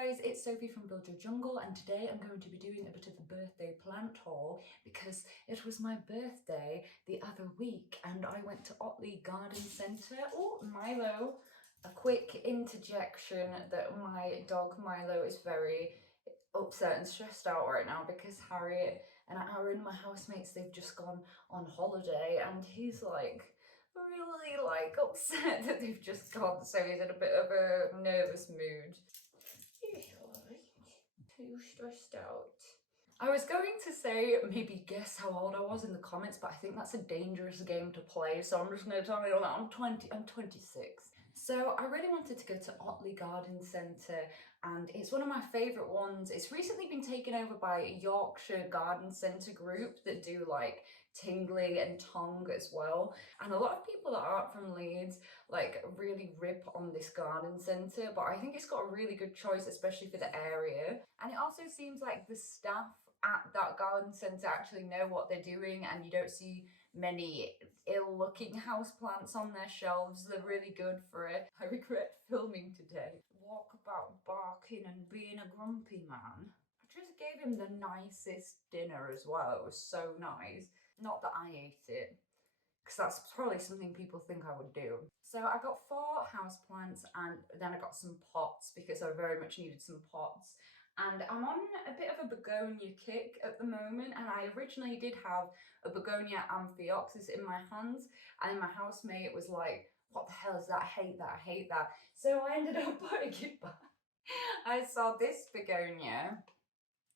guys, it's Sophie from Build Your Jungle, and today I'm going to be doing a bit of a birthday plant haul because it was my birthday the other week and I went to Otley Garden Centre. Oh, Milo, a quick interjection that my dog Milo is very upset and stressed out right now because Harriet and Aaron, my housemates, they've just gone on holiday and he's like really upset that they've just gone, so he's in a bit of a nervous mood. Too stressed out. I was going to say maybe guess how old I was in the comments, but I think that's a dangerous game to play, so I'm just going to tell you that I'm 26. So I really wanted to go to Otley Garden Centre, and it's one of my favourite ones. It's recently been taken over by Yorkshire Garden Centre group that do like Tingley and Tongue as well. And a lot of people that aren't from Leeds like really rip on this garden centre, but I think it's got a really good choice, especially for the area. And it also seems like the staff at that garden centre actually know what they're doing, and you don't see many ill-looking houseplants on their shelves. They're really good for it. I regret filming today. Walk about barking and being a grumpy man. I just gave him the nicest dinner as well. It was so nice. Not that I ate it, because that's probably something people think I would do. So I got 4 houseplants and then I got some pots because I very much needed some pots. And I'm on a bit of a begonia kick at the moment, and I originally did have a Begonia Phenopsis in my hands, and my housemate was like, what the hell is that? I hate that, I hate that. So I ended up putting it back. I saw this begonia,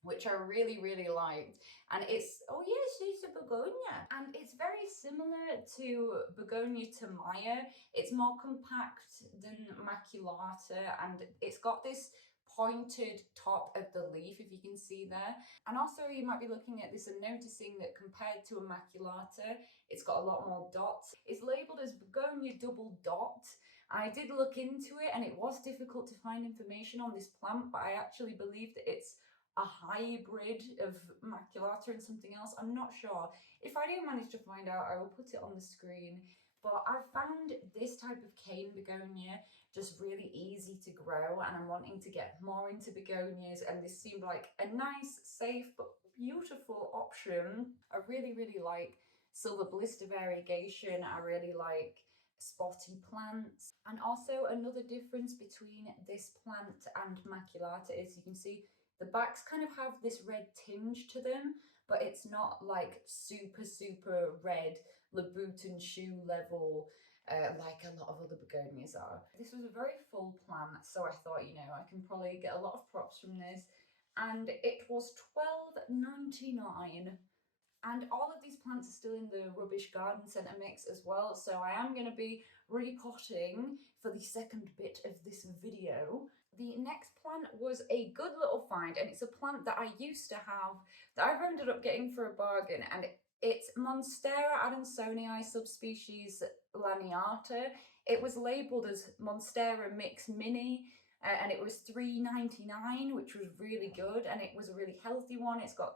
which I really liked, and it's, oh yes, it's a begonia, and it's very similar to Begonia Maya. It's more compact than Maculata, and it's got this pointed top of the leaf, if you can see there. And also you might be looking at this and noticing that compared to a Maculata, it's got a lot more dots. It's labelled as Begonia double dot. I did look into it and it was difficult to find information on this plant, but I actually believe that it's a hybrid of Maculata and something else. I'm not sure. If I do manage to find out, I will put it on the screen. But I've found this type of cane begonia just really easy to grow, and I'm wanting to get more into begonias, and this seemed like a nice, safe, but beautiful option. I really like silver blister variegation. I really like spotty plants. And also another difference between this plant and Maculata is you can see the backs kind of have this red tinge to them, but it's not like super red Louboutin shoe level like a lot of other begonias are. This was a very full plant, so I thought, you know, I can probably get a lot of props from this. And it was £12.99. And all of these plants are still in the Rubbish Garden Centre mix as well, so I am going to be repotting for the second bit of this video. The next plant was a good little find, and it's a plant that I used to have that I've ended up getting for a bargain, and it's Monstera Adansonii subspecies Lanata. It was labelled as Monstera Mix Mini, and it was £3.99, which was really good, and it was a really healthy one. It's got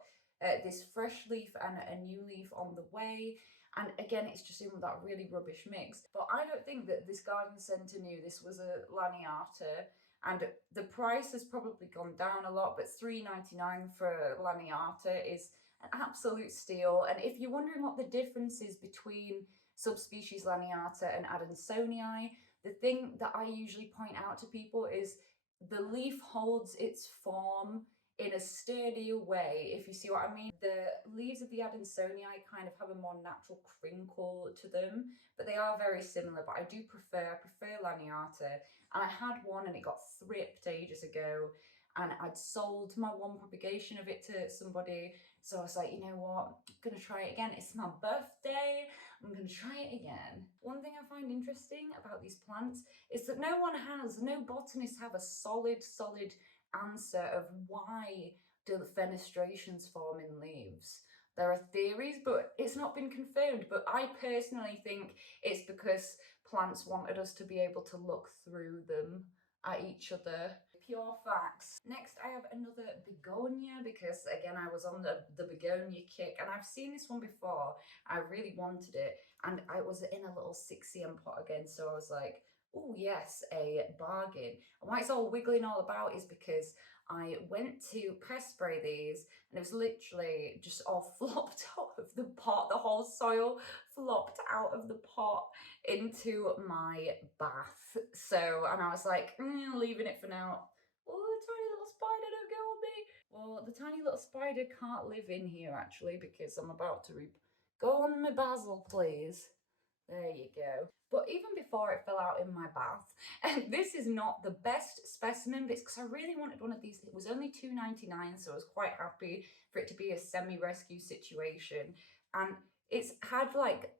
this fresh leaf and a new leaf on the way, and again it's just in that really rubbish mix. But I don't think that this garden centre knew this was a Laniata, and the price has probably gone down a lot, but £3.99 for Laniata is an absolute steal. And if you're wondering what the difference is between subspecies Laniata and Adansonii, the thing that I usually point out to people is the leaf holds its form in a sturdier way, if you see what I mean. The leaves of the Adansonii kind of have a more natural crinkle to them, but they are very similar. But I prefer Laniata, and I had one and it got thripped ages ago, and I'd sold my one propagation of it to somebody, so I was like, you know what, I'm gonna try it again. It's my birthday, I'm gonna try it again. One thing I find interesting about these plants is that no botanists have a solid answer of why do the fenestrations form in leaves. There are theories, but it's not been confirmed. But I personally think it's because plants wanted us to be able to look through them at each other. Pure facts. Next, I have another begonia because, again, I was on the begonia kick, and I've seen this one before. I really wanted it, and I was in a little 6cm pot again, so I was like, Oh yes, a bargain. And why it's all wiggling all about is because I went to pest spray these and it was literally just all flopped out of the pot. The whole soil flopped out of the pot into my bath. So, and I was like, leaving it for now. Oh, the tiny little spider, don't go on me. Well, the tiny little spider can't live in here actually because I'm about to go on my basil, please. There you go. But even before it fell out in my bath, and this is not the best specimen, but it's because I really wanted one of these. It was only $2.99, so I was quite happy for it to be a semi-rescue situation. And it's had like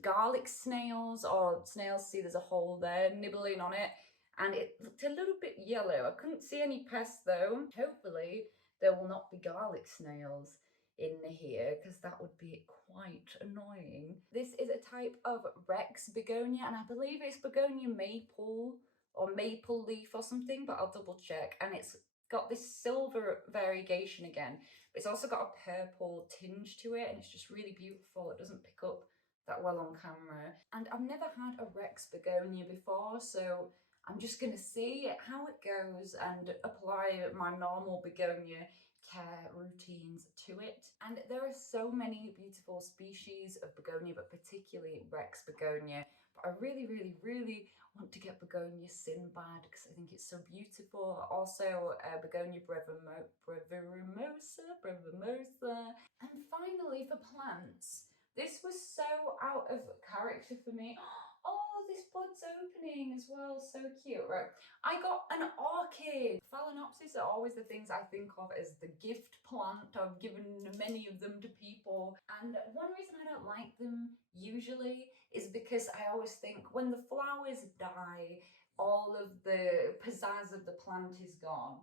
garlic snails, or snails, see there's a hole there, nibbling on it. And it looked a little bit yellow. I couldn't see any pests though. Hopefully there will not be garlic snails in here because that would be quite annoying. This is a type of Rex begonia and I believe it's begonia maple or maple leaf or something, but I'll double check. And it's got this silver variegation again, but it's also got a purple tinge to it and it's just really beautiful. It doesn't pick up that well on camera. And I've never had a Rex begonia before, so I'm just gonna see how it goes and apply my normal begonia care routines to it. And there are so many beautiful species of begonia, but particularly Rex begonia. But I really, really, really want to get begonia Sinbad because I think it's so beautiful. Also, begonia brevirumosa. And finally, for plants, this was so out of character for me. Oh, this bud's opening as well, so cute. Right, I got an orchid. Phalaenopsis are always the things I think of as the gift plant. I've given many of them to people. And one reason I don't like them usually is because I always think when the flowers die, all of the pizzazz of the plant is gone.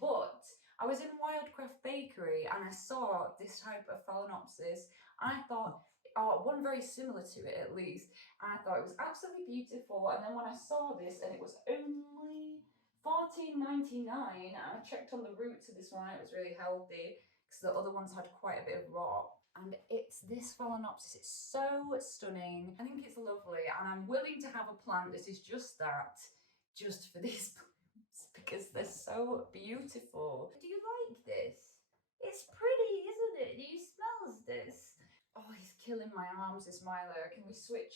But I was in Wildcraft Bakery and I saw this type of Phalaenopsis. I thought, one very similar to it at least. I thought it was absolutely beautiful. And then when I saw this and it was only $14.99, I checked on the roots of this one, it was really healthy because the other ones had quite a bit of rot. And it's this Phalaenopsis, it's so stunning. I think it's lovely and I'm willing to have a plant that is just that, just for these plants because they're so beautiful. Do you like this? It's pretty, isn't it? Do you smell this? Oh, he's killing my arms, this Milo. Can we switch?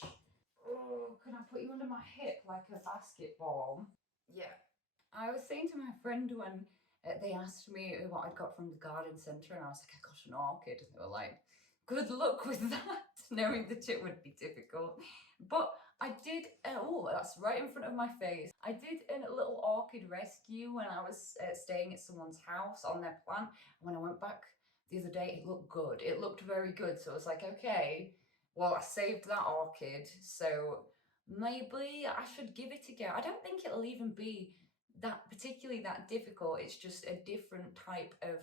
Oh, can I put you under my hip like a basketball? Yeah. I was saying to my friend when they asked me what I'd got from the garden centre, and I was like, I got an orchid. And they were like, good luck with that, knowing that it would be difficult. But I did, oh, that's right in front of my face. I did a little orchid rescue when I was staying at someone's house on their plant. And when I went back the other day, it looked good. It looked very good. So I was like, okay, well, I saved that orchid. So maybe I should give it a go. I don't think it'll even be that particularly that difficult. It's just a different type of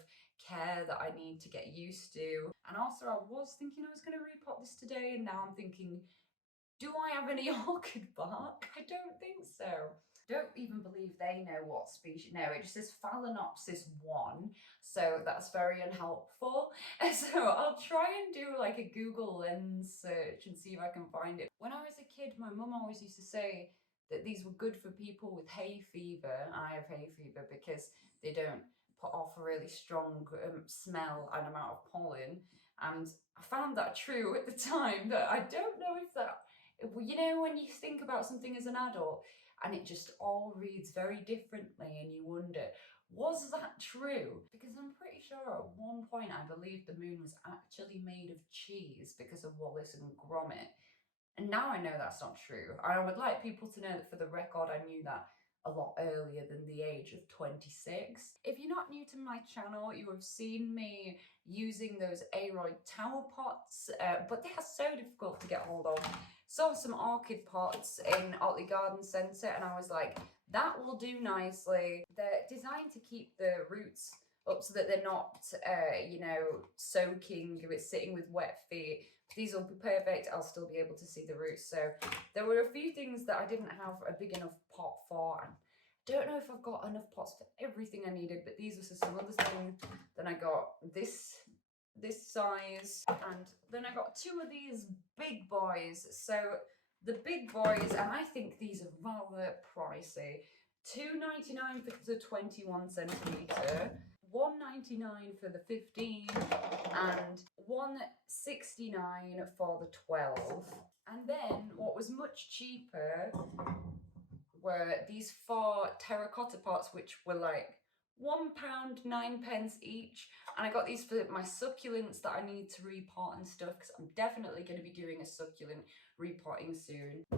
care that I need to get used to. And also I was thinking I was going to repot this today and now I'm thinking, do I have any orchid bark? I don't think so. Don't even believe they know what species. No, it just says Phalaenopsis 1, so that's very unhelpful. So I'll try and do like a Google Lens search and see if I can find it. When I was a kid, my mum always used to say that these were good for people with hay fever. I have hay fever because they don't put off a really strong smell and amount of pollen. And I found that true at the time, but I don't know if that, you know, when you think about something as an adult and it just all reads very differently and you wonder, was that true? Because I'm pretty sure at one point I believed the moon was actually made of cheese because of Wallace and Gromit. And now I know that's not true. I would like people to know that for the record, I knew that a lot earlier than the age of 26. If you're not new to my channel, you have seen me using those aroid tower pots, but they are so difficult to get hold of. Saw some orchid pots in Otley Garden Centre and I was like, that will do nicely. They're designed to keep the roots up so that they're not, you know, soaking if it's sitting with wet feet. These will be perfect. I'll still be able to see the roots. So there were a few things that I didn't have a big enough pot for. And I don't know if I've got enough pots for everything I needed, but these are some other things. Then I got this size, and then I got two of these big boys. So the big boys, and I think these are rather pricey. $2.99 for the 21 centimeter, $1.99 for the 15, and $1.69 for the 12. And then what was much cheaper were these 4 terracotta pots, which were like £1.09 each. And I got these for my succulents that I need to repot and stuff, because I'm definitely going to be doing a succulent repotting soon. I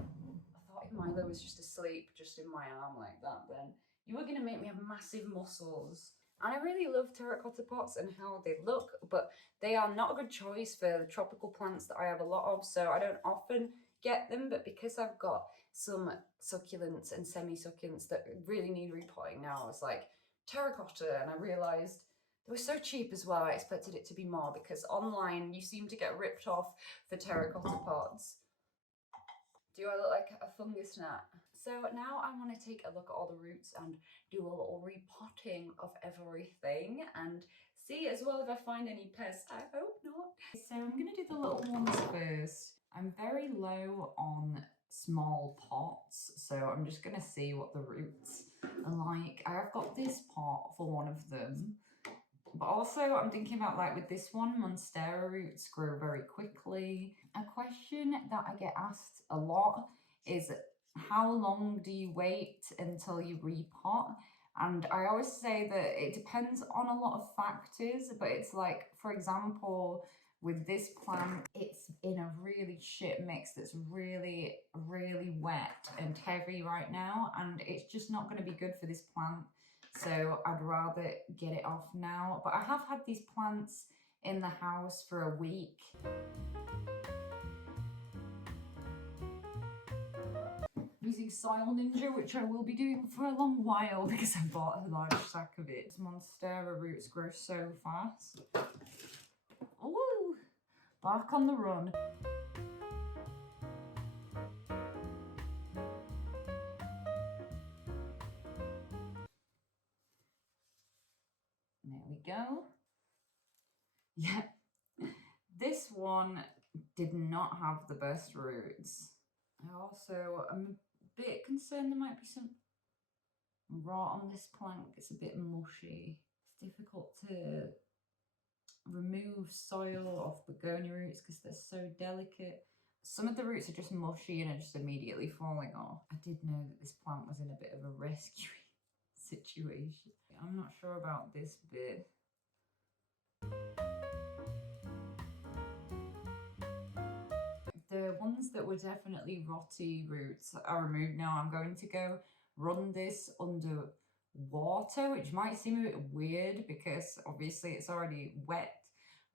thought if Milo was just asleep just in my arm like that, then you were going to make me have massive muscles. And I really love terracotta pots and how they look, but they are not a good choice for the tropical plants that I have a lot of, so I don't often get them. But because I've got some succulents and semi-succulents that really need repotting now, I was like, terracotta, and I realised they were so cheap as well. I expected it to be more, because online you seem to get ripped off for terracotta pots. Do I look like a fungus gnat? So now I want to take a look at all the roots and do a little repotting of everything and see as well if I find any pests. I hope not. So I'm going to do the little ones first. I'm very low on small pots, so I'm just going to see what the roots are like. I've got this pot for one of them, but also I'm thinking about, like, with this one, Monstera roots grow very quickly. A question that I get asked a lot is, how long do you wait until you repot? And I always say that it depends on a lot of factors, but it's like, for example, with this plant, it's in a really shit mix that's really, really wet and heavy right now, and it's just not going to be good for this plant. So I'd rather get it off now. But I have had these plants in the house for a week. Using Soil Ninja, which I will be doing for a long while because I bought a large sack of it. Monstera roots grow so fast. Ooh, back on the run. There we go. Yeah, this one did not have the best roots. I also am a bit concerned there might be some rot on this plank. It's a bit mushy. It's difficult to remove soil off begonia roots because they're so delicate. Some of the roots are just mushy and are just immediately falling off. I did know that this plant was in a bit of a rescue situation. I'm not sure about this bit. The ones that were definitely rotty roots are removed now. I'm going to go run this under water, which might seem a bit weird because obviously it's already wet,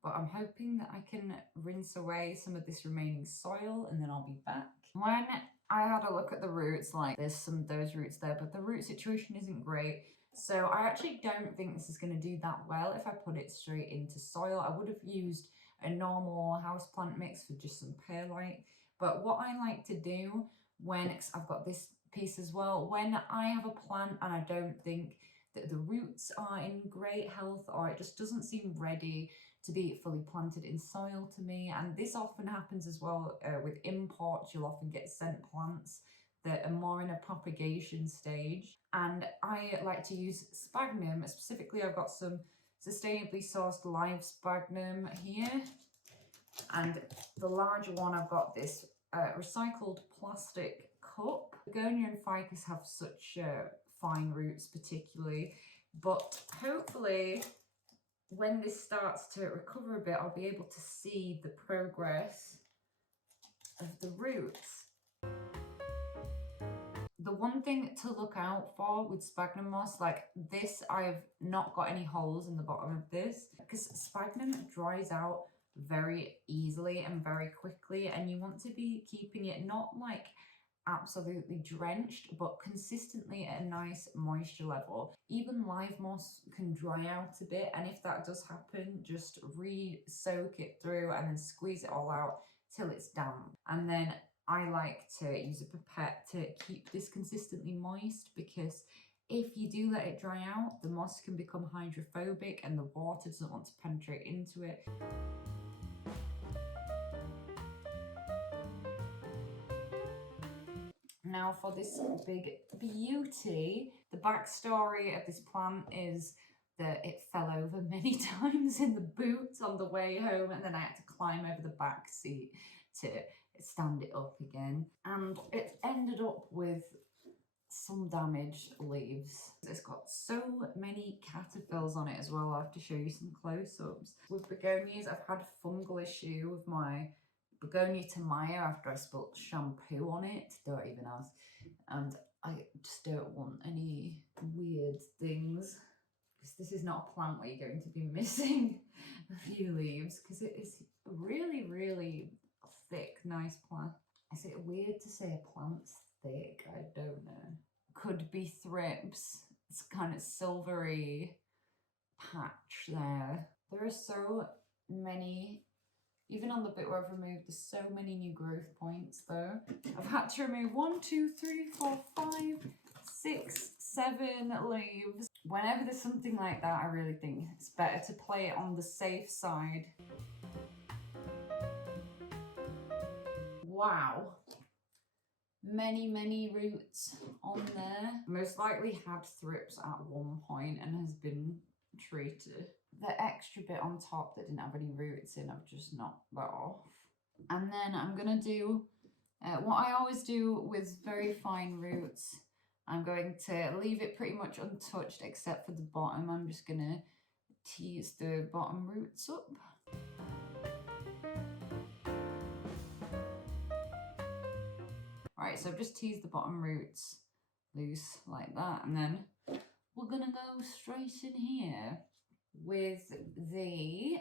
but I'm hoping that I can rinse away some of this remaining soil and then I'll be back. When I had a look at the roots, like, there's some of those roots there, but the root situation isn't great. So I actually don't think this is going to do that well if I put it straight into soil. I would have used a normal houseplant mix for just some perlite. But what I like to do when I've got this piece as well, when I have a plant and I don't think that the roots are in great health, or it just doesn't seem ready to be fully planted in soil to me, and this often happens as well with imports. You'll often get sent plants that are more in a propagation stage, and I like to use sphagnum. Specifically, I've got some sustainably sourced live sphagnum here, and the larger one, I've got this recycled plastic cup. Begonia and ficus have such fine roots particularly, but hopefully when this starts to recover a bit, I'll be able to see the progress of the roots. The one thing to look out for with sphagnum moss, like this, I've not got any holes in the bottom of this because sphagnum dries out very easily and very quickly, and you want to be keeping it not like absolutely drenched, but consistently at a nice moisture level. Even live moss can dry out a bit, and if that does happen, just re-soak it through and then squeeze it all out till it's damp. And then I like to use a pipette to keep this consistently moist, because if you do let it dry out, the moss can become hydrophobic and the water doesn't want to penetrate into it. now for this big beauty. The backstory of this plant is that it fell over many times in the boot on the way home, and then I had to climb over the back seat to stand it up again. And it ended up with some damaged leaves. It's got so many caterpillars on it as well. I have to show you some close-ups. With begonias, I've had a fungal issue with my begonia Tamaya after I spilt shampoo on it. Don't even ask. And I just don't want any weird things, because this is not a plant where you're going to be missing a few leaves, because it is really, really thick, nice plant. Is it weird to say a plant's thick? I don't know. Could be thrips. It's kind of silvery patch there. There are so many, even on the bit where I've removed, there's so many new growth points though. I've had to remove 1, 2, 3, 4, 5, 6, 7 leaves. Whenever there's something like that, I really think it's better to play it on the safe side. Wow. Many roots on there. Most likely had thrips at one point and has been treated. The extra bit on top that didn't have any roots in, I've just knocked that off. And then I'm gonna do what I always do with very fine roots. I'm going to leave it pretty much untouched except for the bottom. I'm just gonna tease the bottom roots up. Right, so I've just teased the bottom roots loose like that, and then we're gonna go straight in here with the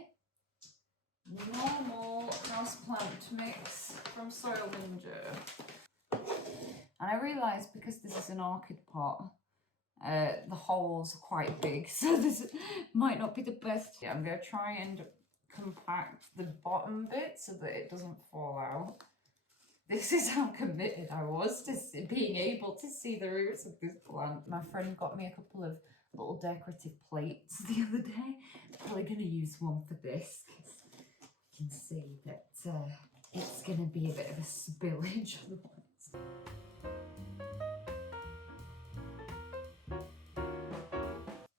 normal houseplant mix from Soil Ninja. And I realised because this is an orchid pot, the holes are quite big, so this might not be the best. Yeah, I'm gonna try and compact the bottom bit so that it doesn't fall out. This is how committed I was to being able to see the roots of this plant. My friend got me a couple of little decorative plates the other day. I'm probably going to use one for this, because you can see that it's going to be a bit of a spillage otherwise.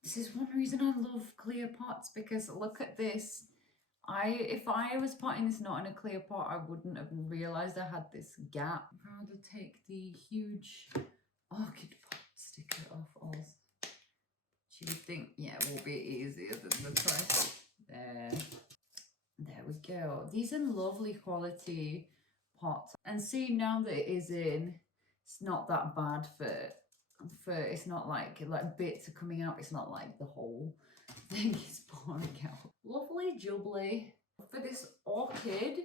This is one reason I love clear pots, because look at this. If I was potting this not in a clear pot, I wouldn't have realised I had this gap. I'd rather take the huge orchid pot, stick it off also. You would think, yeah, it will be easier than the press. There we go. These are lovely quality pots. And see, now that it is in, it's not that bad for it's not like bits are coming out. It's not like the whole thing is pouring out. Lovely jubbly. For this orchid,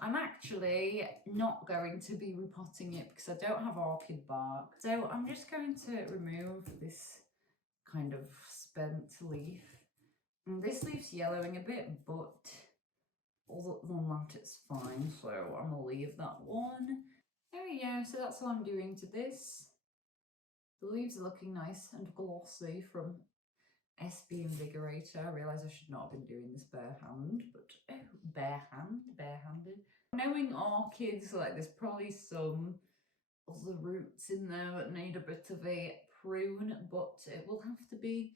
I'm actually not going to be repotting it because I don't have orchid bark. So I'm just going to remove this kind of spent leaf. And this leaf's yellowing a bit, but other than that it's fine. So I'm gonna leave that one. There we go. So that's all I'm doing to this. The leaves are looking nice and glossy from SB Invigorator. I realise I should not have been doing this bare hand, but barehanded. Knowing orchids, like there's probably some other roots in there that need a bit of a prune, but it will have to be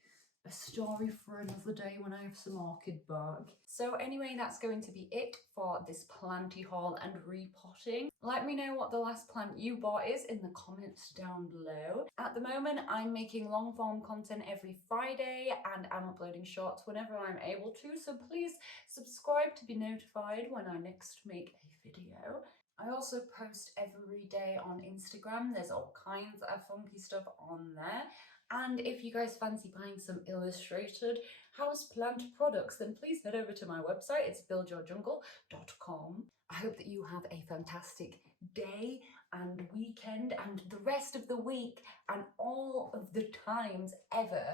a story for another day when I have some orchid bark. So anyway, that's going to be it for this planty haul and repotting. Let me know what the last plant you bought is in the comments down below. At the moment, I'm making long form content every Friday and I'm uploading shorts whenever I'm able to, so please subscribe to be notified when I next make a video. I also post every day on Instagram. There's all kinds of funky stuff on there. And if you guys fancy buying some illustrated houseplant products, then please head over to my website. It's buildyourjungle.com. I hope that you have a fantastic day and weekend and the rest of the week and all of the times ever.